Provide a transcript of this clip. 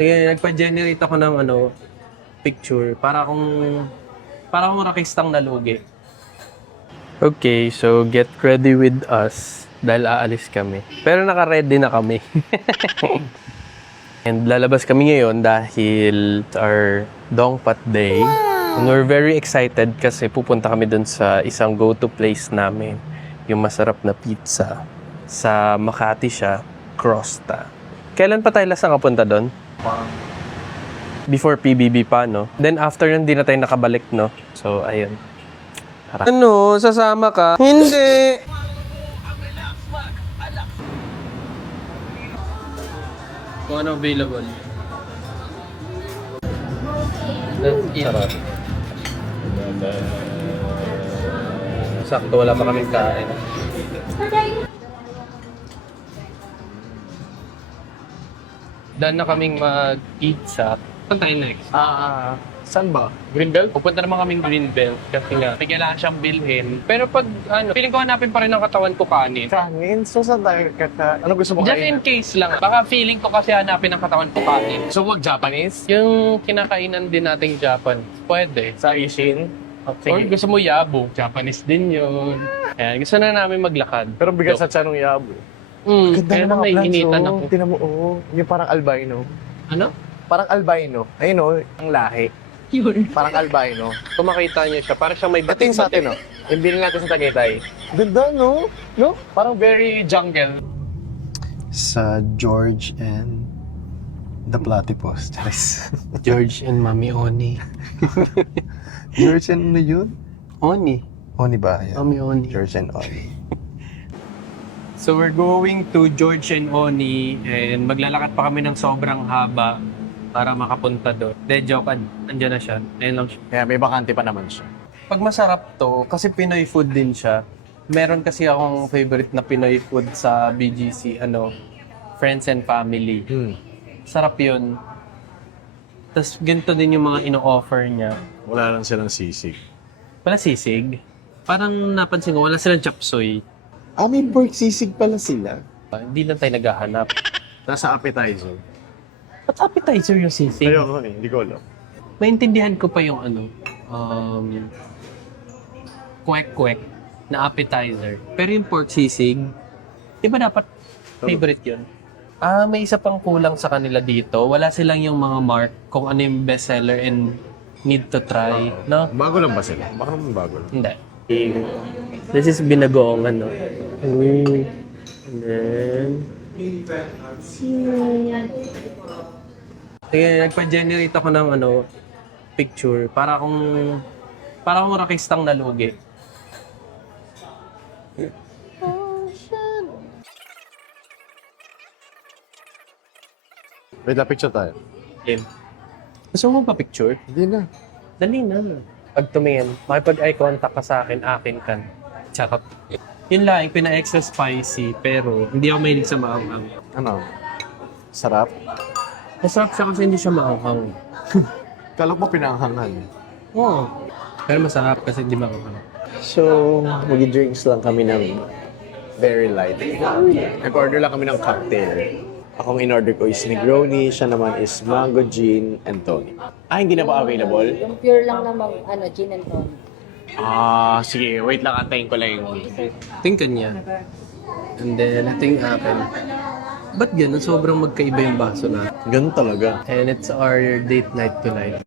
Kaya nagpa-generate ako ng picture para akong rakistang nalugi. Okay, so get ready with us dahil aalis kami. Pero naka-ready na kami. And lalabas kami ngayon dahil it's our Dongpat Day. And we're very excited kasi pupunta kami dun sa isang go-to place namin. Yung masarap na pizza. Sa Makati siya, Crosta. Kailan pa tayo last nakapunta dun? Before PBB pa, no? Then after nun, di na tayo nakabalik, no? So, ayun. Ano? Sasama ka? Hindi! Kung ano available. Let's eat. Sarap. Sakto, wala pa kaming kain. Daan na kaming mag-pizza. Saan tayo next? Saan ba? Greenbelt? Pupunta naman kaming Greenbelt kasi nga may kailangan siyang bilhin. Pero pag feeling ko hanapin pa rin ang katawan ko kanin. Kanin? So saan tayo Ano gusto mo Just in case lang. Baka feeling ko kasi hanapin ang katawan ko kanin. So wag Japanese? Yung kinakainan din nating Japan, pwede. Sa Ishin? Or Sige. gusto mo yabu, Japanese din yun. Ayan, gusto na namin maglakad. Pero bigat sa tiyanong yabo. Ganda kaya na may initan ako. Tinan mo, yung parang albino. Ano? Parang albino. Ayun ang lahi. Yun. Parang albino. Kung makita niyo siya, parang siyang may Ito yung sa atin, Yung binili natin sa Tagaytay. Ganda, no? No? Parang very jungle. Sa George and the Platypus. Charis. George and Mami Oni. George and ano yun? Oni. Oni ba? Yan. Mami Oni. George and Oni. So we're going to George and Oni and maglalakad pa kami ng sobrang haba para makapunta doon. De joke, andyan na siya. Ayun lang siya. Kaya may bakante pa naman siya. Pag masarap to, kasi Pinoy food din siya. Meron kasi akong favorite na Pinoy food sa BGC, Friends and Family. Sarap yun. Tapos ganito din yung mga ino-offer niya. Wala lang silang sisig. Wala sisig. Parang napansin ko, wala silang chapsoy. May pork sisig pala sila. Hindi lang tayo naghahanap. Nasa appetizer. Ba't appetizer yung sisig? Ayun, hindi ko alam. Maintindihan ko pa yung kwek-kwek na appetizer. Pero yung pork sisig, di ba dapat favorite yun? May isa pang kulang sa kanila dito. Wala silang yung mga mark kung ano yung bestseller and need to try, no? Bago lang ba sila? Baka naman bago lang. Hindi. This is binagoong And then... Kaya nagpa-generate ako ng picture para akong rakistang nalugi. Wait lang, picture tayo. Game. Gusto mo pa picture? Hindi na. Dali na. Pag tumingin, makipag-eye contact ka sa akin ka. Charot. Yun lang, pina-extra spicy, pero hindi ako mahilig sa maanghang. Ano? Sarap? Masarap siya kasi hindi siya maanghang. Kala ko pinanghangan. Oo. Pero masarap kasi hindi maanghang. So, mag-drinks lang kami ng very light. Nag-order lang kami ng cocktail. Akong in-order ko is Negroni, siya naman is Mango, Gin, and Tonic. Hindi na ba available? Yung pure lang naman, gin and tonic. Sige. Wait lang, antayin ko lang yung... Tingkan niya. And then, ito yung akin. Ba't ganun? Sobrang magkaiba yung baso natin. Ganun talaga. And it's our date night tonight.